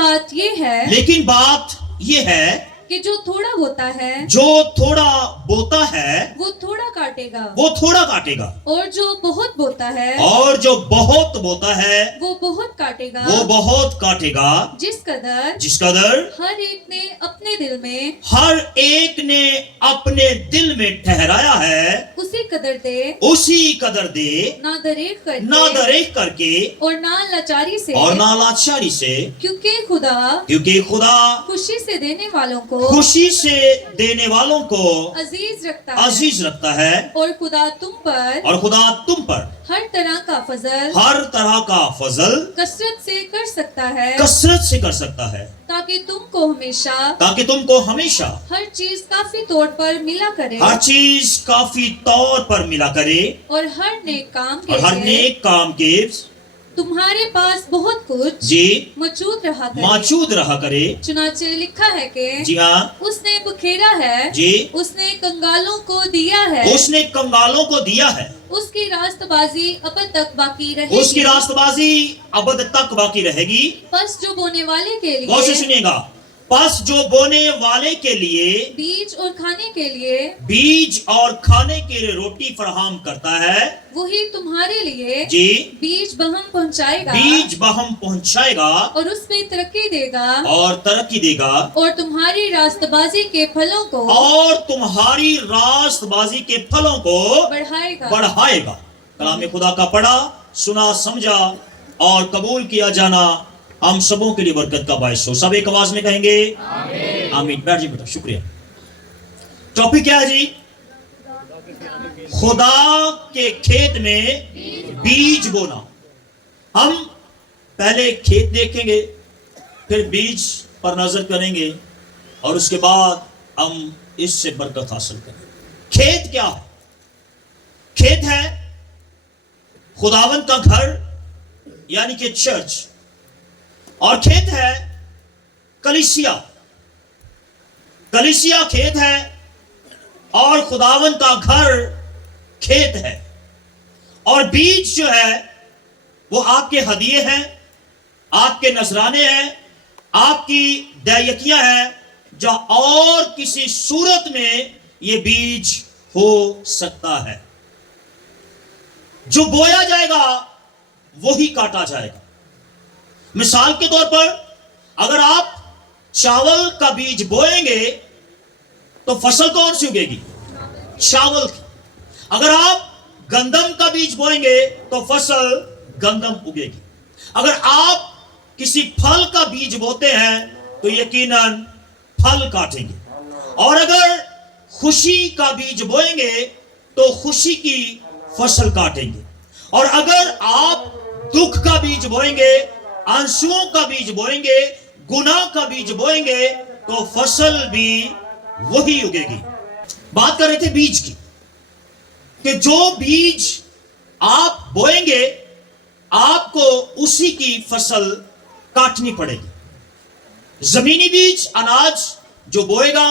बात ये है लेकिन बात ये है कि जो थोड़ा बोता है जो थोड़ा बोता है वो थोड़ा काटेगा, वो थोड़ा काटेगा, और जो बहुत बोता है और जो बहुत बोता है वो बहुत काटेगा। वो बहुत काटेगा। जिस कदर जिस कदर हर एक ने अपने दिल में हर एक ने अपने दिल में ठहराया है उसी कदर दे, उसी कदर दे, ना दरेक करके ना दरेक करके और ना लाचारी से, और ना लाचारी से, क्योंकि खुदा क्योंकि खुदा खुशी से देने वालों को खुशी से देने वालों को अजीज रखता है। अजीज रखता है। और खुदा तुम पर और खुदा तुम पर हर तरह का फजल हर तरह का फजल कसरत से कर सकता है, कसरत से कर सकता है, ताकि तुमको हमेशा ताकि तुमको हमेशा हर चीज काफी तौर पर मिला करे हर चीज काफी तौर पर मिला करे और हर नेक काम और हर के लिए नेक काम के तुम्हारे पास बहुत कुछ जी मौजूद रहा करे। मौजूद रहा करे। चुनाचे लिखा है कि जी हाँ उसने बखेरा है, जी, उसने कंगालों को दिया है, उसने कंगालों को दिया है, उसकी रास्तबाजी अब तक बाकी रहेगी। उसकी रास्तबाजी अबद तक बाकी रहेगी। बस जो बोने वाले के गौर से लिए सुनिएगा, बस जो बोने वाले के लिए बीज और खाने के लिए बीज और खाने के लिए रोटी फराहम करता है, वही तुम्हारे लिए जी बीज बहम पहुंचाएगा बीज बहम पहुंचाएगा और उसमें तरक्की देगा और तरक्की देगा और तुम्हारी रास्तबाजी के फलों को और तुम्हारी रास्तबाजी के फलों को बढ़ाएगा। कलाम खुदा का पढ़ा, सुना, समझा और कबूल किया जाना हम सबों के लिए बरकत का बायस हो। सब एक आवाज में कहेंगे आमीन। आमीन। बैठ जी बेटा, शुक्रिया। टॉपिक क्या है जी? खुदा के खेत में बीज बोना। हम पहले खेत देखेंगे, फिर बीज पर नजर करेंगे और उसके बाद हम इससे बरकत हासिल करेंगे। खेत क्या है? खेत है खुदावंद का घर यानी कि चर्च, और खेत है कलीसिया। कलीसिया खेत है और खुदावंद का घर खेत है। और बीज जो है वो आपके हदिये हैं, आपके नजराने हैं, आपकी दैयकियां हैं, जो और किसी सूरत में ये बीज हो सकता है। जो बोया जाएगा वही काटा जाएगा। मिसाल के तौर पर अगर आप चावल का बीज बोएंगे तो फसल कौन सी उगेगी? चावल की। अगर आप गंदम का बीज बोएंगे तो फसल गंदम उगेगी। अगर आप किसी फल का बीज बोते हैं तो यकीनन फल काटेंगे। और अगर खुशी का बीज बोएंगे तो खुशी की फसल काटेंगे। और अगर आप दुख का बीज बोएंगे, आंसुओं का बीज बोएंगे, गुनाह का बीज बोएंगे तो फसल भी वही उगेगी। बात कर रहे थे बीज की, कि जो बीज आप बोएंगे आपको उसी की फसल काटनी पड़ेगी। जमीनी बीज अनाज जो बोएगा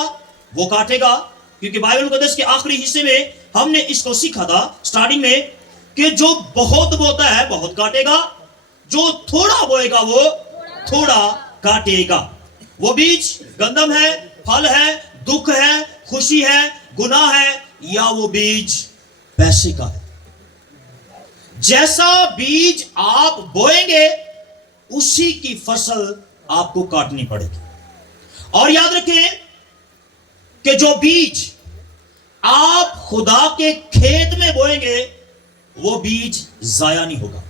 वो काटेगा, क्योंकि बाइबल मुकद्दस के आखिरी हिस्से में हमने इसको सीखा था स्टार्टिंग में, कि जो बहुत बोता है बहुत काटेगा, जो थोड़ा बोएगा वो थोड़ा काटेगा। वो बीज गंदम है, फल है, दुख है, खुशी है, गुनाह है, या वो बीज पैसे का है। जैसा बीज आप बोएंगे उसी की फसल आपको काटनी पड़ेगी। और याद रखें कि जो बीज आप खुदा के खेत में बोएंगे वो बीज जाया नहीं होगा,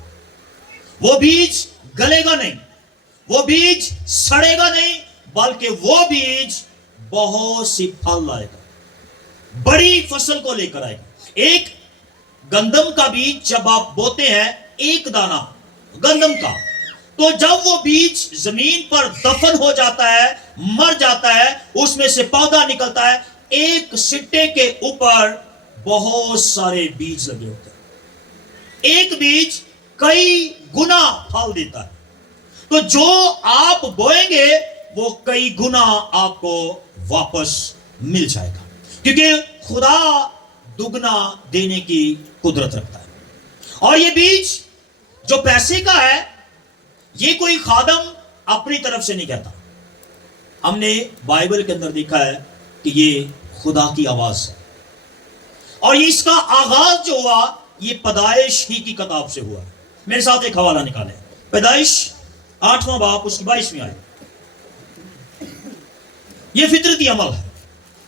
वो बीज गलेगा नहीं, वो बीज सड़ेगा नहीं, बल्कि वो बीज बहुत सी फल लाएगा, बड़ी फसल को लेकर आएगा। एक गंदम का बीज जब आप बोते हैं, एक दाना गंदम का, तो जब वो बीज जमीन पर दफन हो जाता है, मर जाता है, उसमें से पौधा निकलता है, एक सिट्टे के ऊपर बहुत सारे बीज लगे होते हैं। एक बीज कई गुना फल देता है। तो जो आप बोएंगे वो कई गुना आपको वापस मिल जाएगा, क्योंकि खुदा दुगना देने की कुदरत रखता है। और ये बीज जो पैसे का है, ये कोई खादम अपनी तरफ से नहीं कहता, हमने बाइबल के अंदर देखा है कि ये खुदा की आवाज है। और इसका आगाज जो हुआ ये पैदाइश ही की किताब से हुआ। मेरे साथ एक हवाला निकालें, पैदाइश 8वां बाब उसकी 22वीं आयत। ये फितरती अमल है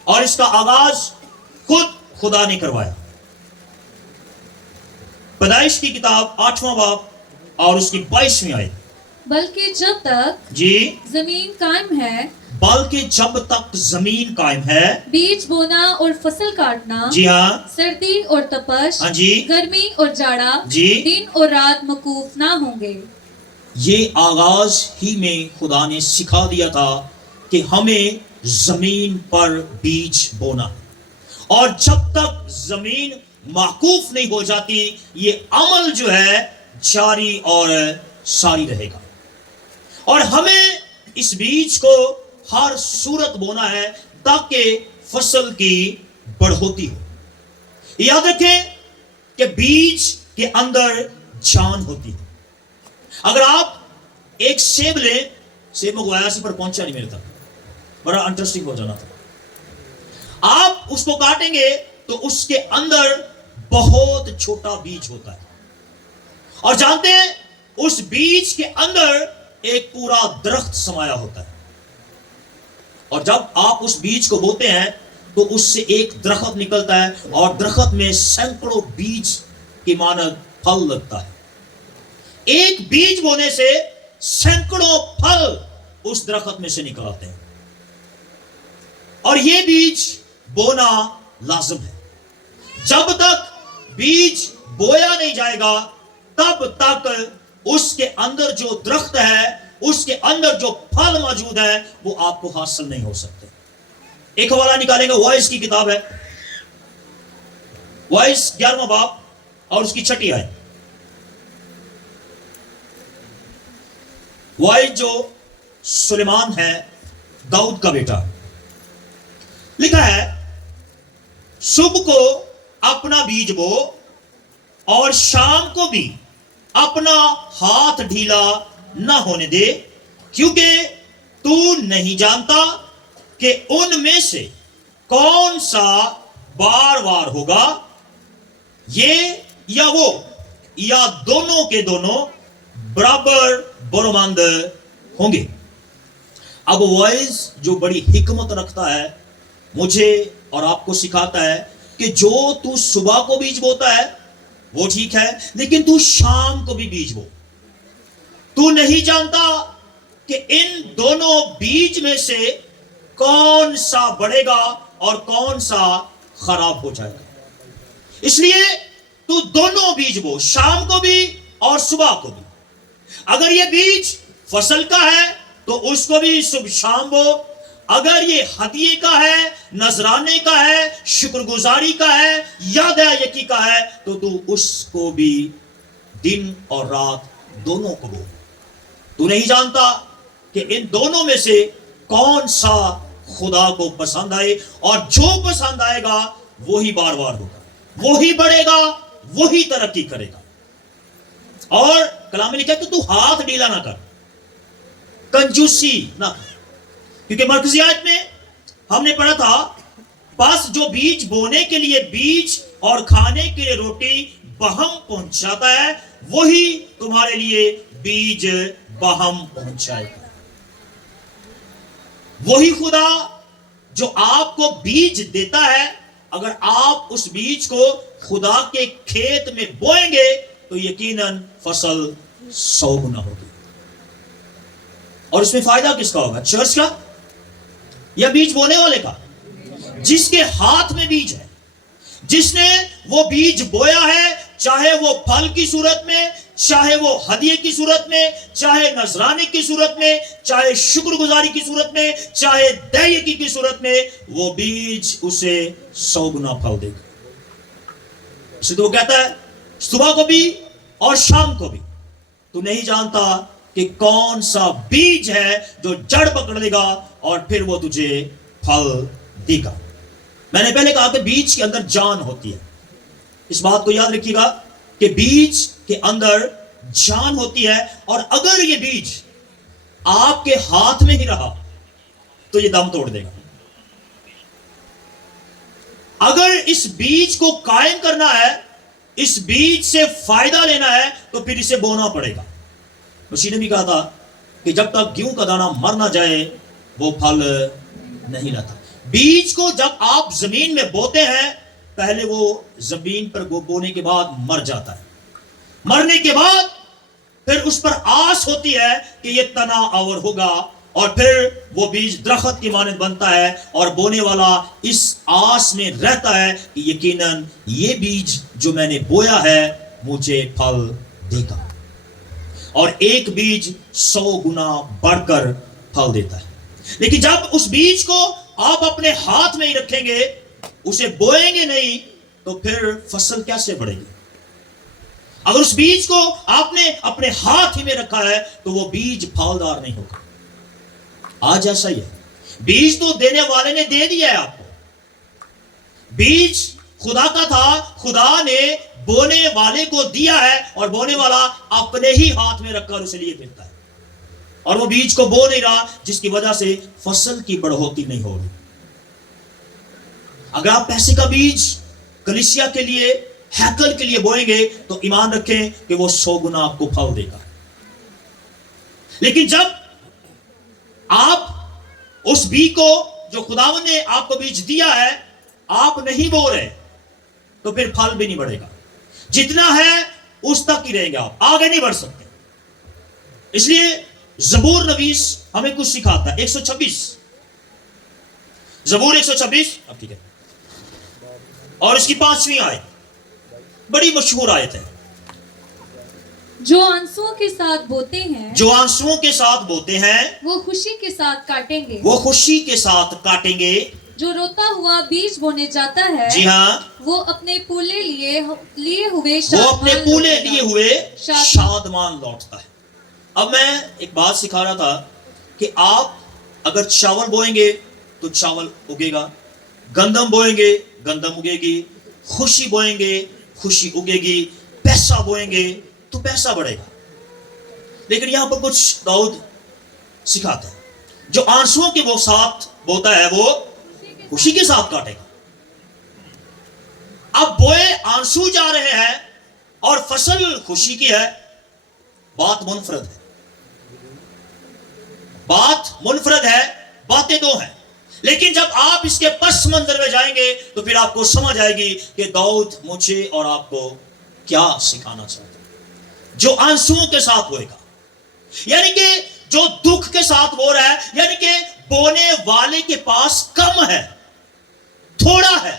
और इसका आगाज खुद खुदा ने करवाया। पैदाइश की किताब 8वां बाब और उसकी 22वीं आयत। बल्कि जब तक जी, जमीन कायम है, बल्कि जब तक जमीन कायम है, बीज बोना और फसल काटना, जी हाँ, सर्दी और तपश, हाँ जी, गर्मी और जाड़ा, जी, दिन और रात मकूफ ना होंगे। ये आगाज ही में खुदा ने सिखा दिया था कि हमें जमीन पर बीज बोना, और जब तक जमीन माकूफ नहीं हो जाती ये अमल जो है जारी और सारी रहेगा। और हमें इस बीज को हर सूरत बोना है ताकि फसल की बढ़ोतरी हो। याद रखें कि बीज के अंदर जान होती है। अगर आप एक सेब लें, सेब में गोयासी पर पहुंचा नहीं मेरे तक, बड़ा इंटरेस्टिंग हो जाना था। आप उसको काटेंगे तो उसके अंदर बहुत छोटा बीज होता है, और जानते हैं उस बीज के अंदर एक पूरा दरख्त समाया होता है। और जब आप उस बीज को बोते हैं तो उससे एक दरख्त निकलता है, और दरख्त में सैकड़ों बीज की मानद फल लगता है। एक बीज बोने से सैकड़ों फल उस दरख्त में से निकल आते हैं, और ये बीज बोना लाजिम है। जब तक बीज बोया नहीं जाएगा तब तक उसके अंदर जो दरख्त है, उसके अंदर जो फल मौजूद है, वो आपको हासिल नहीं हो सकते। एक हवाला निकालेंगे, वॉइस की किताब है, वॉइस 11वां बाब और उसकी 6ठी आयत। वॉइस जो सुलेमान है, दाऊद का बेटा, लिखा है, सुबह को अपना बीज बो और शाम को भी अपना हाथ ढीला न होने दे, क्योंकि तू नहीं जानता कि उनमें से कौन सा बार बार होगा, ये या वो, या दोनों के दोनों बराबर बरोमंद होंगे। अब वॉइस जो बड़ी हिकमत रखता है, मुझे और आपको सिखाता है कि जो तू सुबह को बीज बोता है वो ठीक है, लेकिन तू शाम को भी बीज बो। तू नहीं जानता कि इन दोनों बीज में से कौन सा बढ़ेगा और कौन सा खराब हो जाएगा। इसलिए तू दोनों बीज बो, शाम को भी और सुबह को भी। अगर ये बीज फसल का है तो उसको भी सुबह शाम बो। अगर ये हदिये का है, नजराने का है, शुक्रगुजारी का है, याद यकी का है, तो तू उसको भी दिन और रात दोनों को बो। तू नहीं जानता कि इन दोनों में से कौन सा खुदा को पसंद आए, और जो पसंद आएगा वही बार बार होगा, वही बढ़ेगा, वही तरक्की करेगा। और कलाम में लिखा है कि तू हाथ ढीला ना कर, कंजूसी ना कर, क्योंकि मरकजी आयत में हमने पढ़ा था, बस जो बीज बोने के लिए बीज और खाने के लिए रोटी बहम पहुंचाता है, वही तुम्हारे लिए बीज बहम पहुंचाएगा। वही खुदा जो आपको बीज देता है, अगर आप उस बीज को खुदा के खेत में बोएंगे तो यकीनन फसल 100 गुना होगी। और उसमें फायदा किसका होगा? चर्च का या बीज बोने वाले का? जिसके हाथ में बीज है, जिसने वो बीज बोया है, चाहे वो फल की सूरत में, चाहे वो हदिये की सूरत में, चाहे नजराने की सूरत में, चाहे शुक्रगुजारी की सूरत में, चाहे दैयकी की सूरत में, वो बीज उसे 100 गुना फल देगा। इसलिए तो वो कहता है सुबह को भी और शाम को भी तू नहीं जानता कि कौन सा बीज है जो जड़ पकड़ लेगा और फिर वो तुझे फल देगा। मैंने पहले कहा कि बीज के अंदर जान होती है। इस बात को याद रखिएगा कि बीज के अंदर जान होती है, और अगर ये बीज आपके हाथ में ही रहा तो ये दम तोड़ देगा। अगर इस बीज को कायम करना है, इस बीज से फायदा लेना है, तो फिर इसे बोना पड़ेगा। मसीह ने भी कहा था कि जब तक गेहूं का दाना मर ना जाए वो फल नहीं लाता। बीज को जब आप जमीन में बोते हैं, पहले वो जमीन पर बोने के बाद मर जाता है। मरने के बाद फिर उस पर आस होती है कि ये तना और होगा, और फिर वो बीज दरख्त की मानद बनता है, और बोने वाला इस आस में रहता है कि यकीनन ये बीज जो मैंने बोया है मुझे फल देगा, और एक बीज 100 गुना बढ़कर फल देता है। लेकिन जब उस बीज को आप अपने हाथ में ही रखेंगे, उसे बोएंगे नहीं, तो फिर फसल कैसे बढ़ेगी? अगर उस बीज को आपने अपने हाथ ही में रखा है तो वो बीज फलदार नहीं होगा। आज ऐसा ही है, बीज तो देने वाले ने दे दिया है आपको, बीज खुदा का था, खुदा ने बोने वाले को दिया है, और बोने वाला अपने ही हाथ में रखकर उसे लिए फिरता है, और वो बीज को बो नहीं रहा, जिसकी वजह से फसल की बढ़ोतरी नहीं हो रही। अगर आप पैसे का बीज कलीसिया के लिए, हैकल के लिए बोएंगे, तो ईमान रखें कि वो 100 गुना आपको फल देगा। लेकिन जब आप उस बीज को, जो खुदावन ने आपको बीज दिया है, आप नहीं बो रहे, तो फिर फल भी नहीं बढ़ेगा। जितना है उस तक ही रहेंगे, आप आगे नहीं बढ़ सकते। इसलिए जबूर नवीस हमें कुछ सिखाता है। 126 जबूर 126, अब ठीक है, और इसकी 5वीं आयत बड़ी मशहूर आयत है। जो आंसुओं के साथ बोते हैं, जो आंसुओं के साथ बोते हैं, वो खुशी के साथ काटेंगे। वो खुशी के साथ काटेंगे। जो रोता हुआ बीज बोने जाता है, जी हाँ, वो अपने पूले लिए हुए वो अपने पूले लिए हुए शादमान शादमान लौटता है। अब मैं एक बात सिखा रहा था कि आप अगर चावल बोएंगे तो चावल उगेगा, गंदम बोएंगे गंदम उगेगी, खुशी बोएंगे खुशी उगेगी, पैसा बोएंगे तो पैसा बढ़ेगा। लेकिन यहां पर कुछ दाऊद सिखाता है, जो आंसुओं के वो साथ बोता है वो खुशी के साथ काटेगा। अब बोए आंसू जा रहे हैं और फसल खुशी की है, बात मुनफरद है, बात मुनफरद है, बातें दो हैं। लेकिन जब आप इसके पस मंजर में जाएंगे तो फिर आपको समझ आएगी कि दाऊद मुझे और आपको क्या सिखाना चाहता है। जो आंसुओं के साथ बोएगा, यानी कि जो दुख के साथ बो रहा है, यानी कि बोने वाले के पास कम है, थोड़ा है,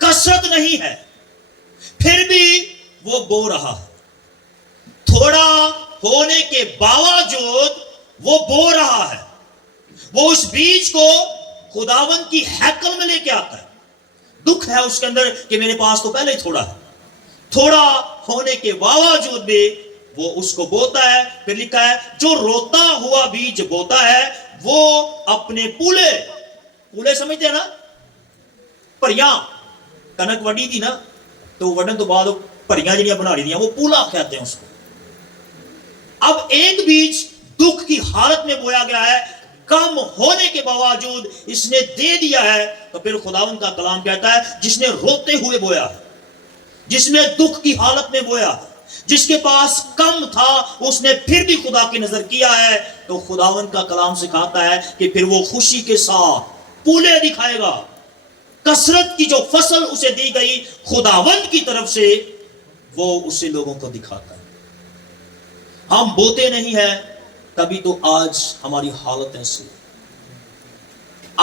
कसरत नहीं है, फिर भी वो बो रहा है। थोड़ा होने के बावजूद वो बो रहा है। वो उस बीज को खुदावन की हैकल में लेके आता है। दुख है उसके अंदर कि मेरे पास तो पहले ही थोड़ा है, थोड़ा होने के बावजूद भी वो उसको बोता है। फिर लिखा है, जो रोता हुआ बीज बोता है वो अपने पूले, पूले समझते हैं ना, परियां कनक वडी थी ना, तो वडन तो बाद परियां जिहड़ियां बना दी, वो पूला कहते हैं उसको। अब एक बीज दुख की हालत में बोया गया है, कम होने के बावजूद इसने दे दिया है, तो फिर खुदावन का कलाम कहता है, जिसने रोते हुए बोया है, जिसने दुख की हालत में बोया है, जिसके पास कम था उसने फिर भी खुदा की नजर किया है, तो खुदावन का कलाम सिखाता है कि फिर वो खुशी के साथ पूले दिखाएगा। कसरत की जो फसल उसे दी गई खुदावन की तरफ से, वो उसे लोगों को दिखाता है। हम बोते नहीं है, तभी तो आज हमारी हालत ऐसी है।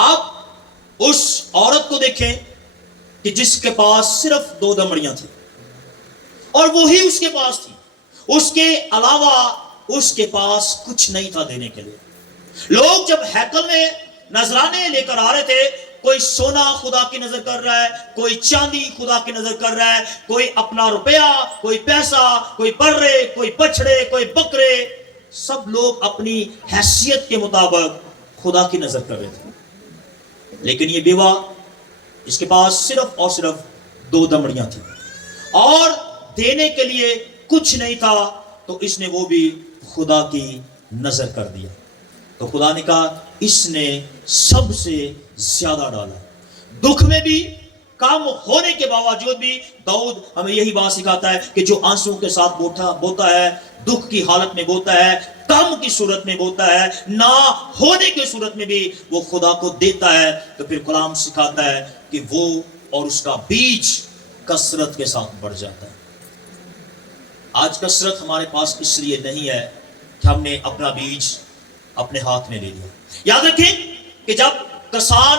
आप उस औरत को देखें कि जिसके पास सिर्फ 2 दमड़ियां थी, और वो ही उसके पास थी, उसके अलावा उसके पास कुछ नहीं था देने के लिए। लोग जब हैकल में नजराने लेकर आ रहे थे, कोई सोना खुदा की नजर कर रहा है, कोई चांदी खुदा की नजर कर रहा है, कोई अपना रुपया, कोई पैसा, कोई बर्रे, कोई बछड़े, कोई बकरे, सब लोग अपनी हैसियत के मुताबिक खुदा की नजर कर रहे थे। लेकिन ये बेवा, इसके पास सिर्फ और सिर्फ 2 दमड़ियां थी और देने के लिए कुछ नहीं था, तो इसने वो भी खुदा की नजर कर दिया। तो खुदा ने कहा इसने सबसे ज्यादा डाला। दुख में भी, काम होने के बावजूद भी दाऊद हमें यही बात सिखाता है कि जो आंसुओं के साथ बोता है, दुख की हालत में बोता है, कम की सूरत में बोता है, ना होने की सूरत में भी वो खुदा को देता है, तो फिर कलाम सिखाता है कि वो और उसका बीज कसरत के साथ बढ़ जाता है। आज कसरत हमारे पास इसलिए नहीं है कि हमने अपना बीज अपने हाथ में ले लिया। याद रखें कि जब किसान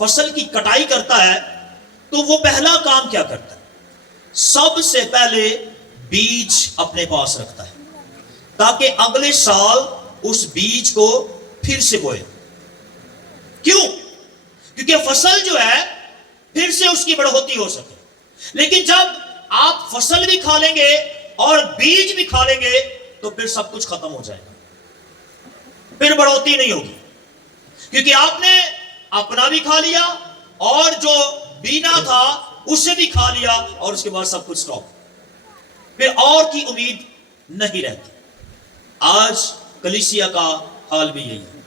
फसल की कटाई करता है तो वो पहला काम क्या करता है? सबसे पहले बीज अपने पास रखता है ताकि अगले साल उस बीज को फिर से बोए। क्यों? क्योंकि फसल जो है फिर से उसकी बढ़ोतरी हो सके। लेकिन जब आप फसल भी खा लेंगे और बीज भी खा लेंगे तो फिर सब कुछ खत्म हो जाएगा, फिर बढ़ोतरी नहीं होगी, क्योंकि आपने अपना भी खा लिया और जो बीना था उसे भी खा लिया और उसके बाद सब कुछ स्टॉप, फिर और की उम्मीद नहीं रहती। आज कलीसिया का हाल भी यही है,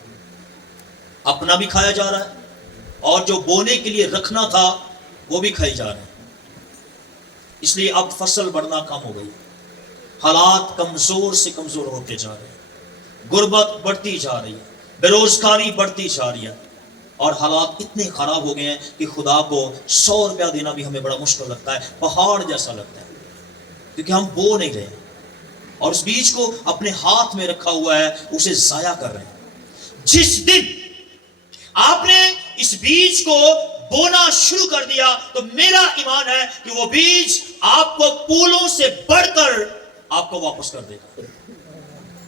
अपना भी खाया जा रहा है और जो बोने के लिए रखना था वो भी खाई जा रहे हैं। इसलिए अब फसल बढ़ना कम हो गई, हालात कमजोर से कमजोर होते जा रहे हैं, गुर्बत बढ़ती जा रही है, बेरोजगारी बढ़ती जा रही है और हालात इतने खराब हो गए हैं कि खुदा को 100 रुपया देना भी हमें बड़ा मुश्किल लगता है, पहाड़ जैसा लगता है, क्योंकि हम बो नहीं रहे और उस बीज को अपने हाथ में रखा हुआ है उसे जाया कर रहे हैं। जिस दिन आपने इस बीज को बोना शुरू कर दिया तो मेरा ईमान है कि वो बीज आपको फूलों से बढ़कर आपको वापस कर देगा।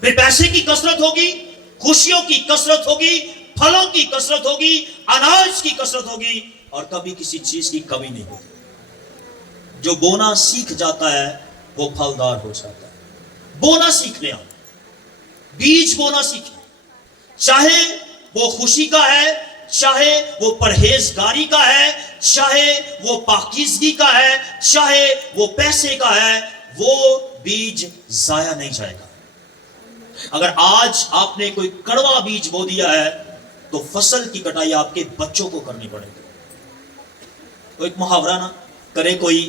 फिर पैसे की कसरत होगी, खुशियों की कसरत होगी, फलों की कसरत होगी, अनाज की कसरत होगी और कभी किसी चीज की कमी नहीं होगी। जो बोना सीख जाता है वो फलदार हो जाता है। बोना सीख ले, बीज बोना सीखें, चाहे वो खुशी का है, चाहे वो परहेजगारी का है, चाहे वो पाकीज़गी का है, चाहे वो पैसे का है, वो बीज जाया नहीं जाएगा। अगर आज आपने कोई कड़वा बीज बो दिया है तो फसल की कटाई आपके बच्चों को करनी पड़ेगी। तो एक मुहावरा ना, करे कोई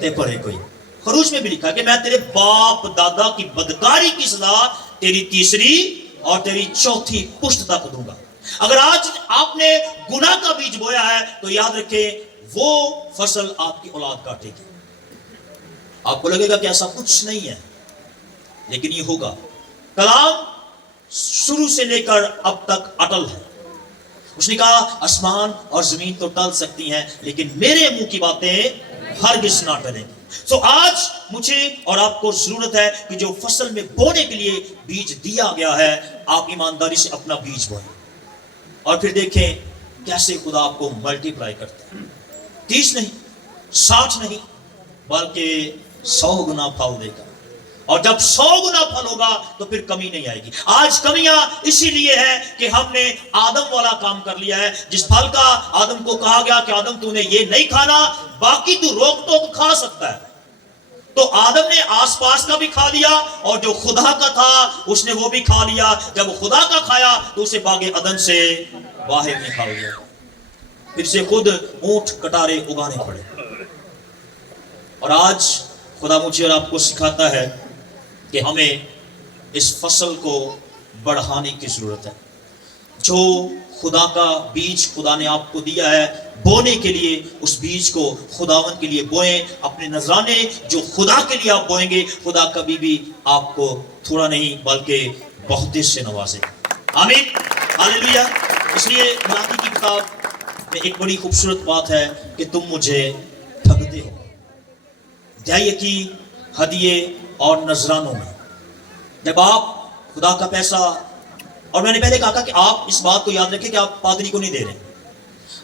ते परे कोई। खरूज में भी लिखा कि मैं तेरे बाप दादा की बदकारी की सजा तेरी तीसरी और तेरी चौथी पुश्त तक दूंगा। अगर आज आपने गुनाह का बीज बोया है तो याद रखें वो फसल आपकी औलाद काटेगी। आपको लगेगा कि ऐसा कुछ नहीं है, लेकिन ये होगा। कलाम शुरू से लेकर अब तक अटल है। उसने कहा आसमान और जमीन तो टल सकती हैं लेकिन मेरे मुंह की बातें हरगिज़ ना टलेंगी। सो आज मुझे और आपको जरूरत है कि जो फसल में बोने के लिए बीज दिया गया है आप ईमानदारी से अपना बीज बोएं और फिर देखें कैसे खुदा आपको मल्टीप्लाई करता है। 30 नहीं, 60 नहीं, बल्कि 100 गुना फल देगा। और जब 100 गुना फल होगा तो फिर कमी नहीं आएगी। आज कमियां इसीलिए है कि हमने आदम वाला काम कर लिया है। जिस फल का आदम को कहा गया कि आदम तूने ये नहीं खाना, बाकी तू रोक टोक खा सकता है, तो आदम ने आसपास का भी खा लिया और जो खुदा का था उसने वो भी खा लिया। जब वो खुदा का खाया तो उसे बागे अदन से बाहर निकाल दिया, फिर से खुद ऊंट कटारे उगाने पड़े। और आज खुदा मुझे और आपको सिखाता है कि हमें इस फसल को बढ़ाने की जरूरत है। जो खुदा का बीज खुदा ने आपको दिया है बोने के लिए, उस बीज को खुदावन के लिए बोएं। अपने नजराने जो खुदा के लिए आप बोएंगे, खुदा कभी भी आपको थोड़ा नहीं बल्कि बहुत से नवाजे। आमीन, हालेलुया। इसलिए मलाकी की किताब में एक बड़ी खूबसूरत बात है कि तुम मुझे ठगते हो दया की हदिये और नजरानों में। जब आप खुदा का पैसा, और मैंने पहले कहा था कि आप इस बात को याद रखें कि आप पादरी को नहीं दे रहे,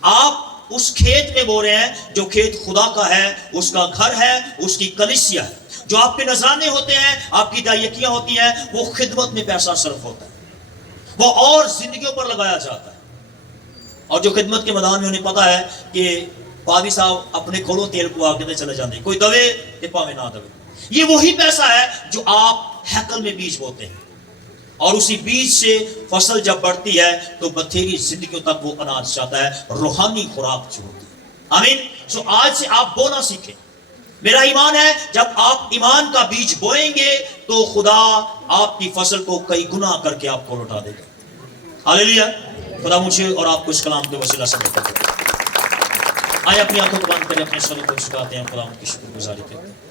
आप उस खेत में बो रहे हैं जो खेत खुदा का है, उसका घर है, उसकी कलीसिया है। जो आपके नजराने होते हैं, आपकी दायिकियां होती हैं, वो खिदमत में पैसा सर्फ होता है, वो और जिंदगियों पर लगाया जाता है। और जो खिदमत के मैदान में उन्हें पता है कि पादी साहब अपने खोलो तेल को आगे चले जाते, कोई दवे ते पावे ना दवे। ये वही पैसा है जो आप हैकल में बीज बोते हैं। اور اسی بیج سے فصل جب بڑھتی ہے تو بتھیری زندگیوں تک وہ اناج جاتا ہے, روحانی خوراک جو ہوتی ہے. آمین. سو آج سے آپ بونا سیکھیں. میرا ایمان ہے جب آپ ایمان کا بیج بوئیں گے تو خدا آپ کی فصل کو کئی گنا کر کے آپ کو لوٹا دے گا. ہاللیلویا. خدا مجھے اور آپ کو اس کلام کے وسیلہ سے آئے اپنی آنکھوں کو بند کریں, اپنے سروں کو جھکاتے ہیں, خدا ان کی شکر گزاری کرتے ہیں.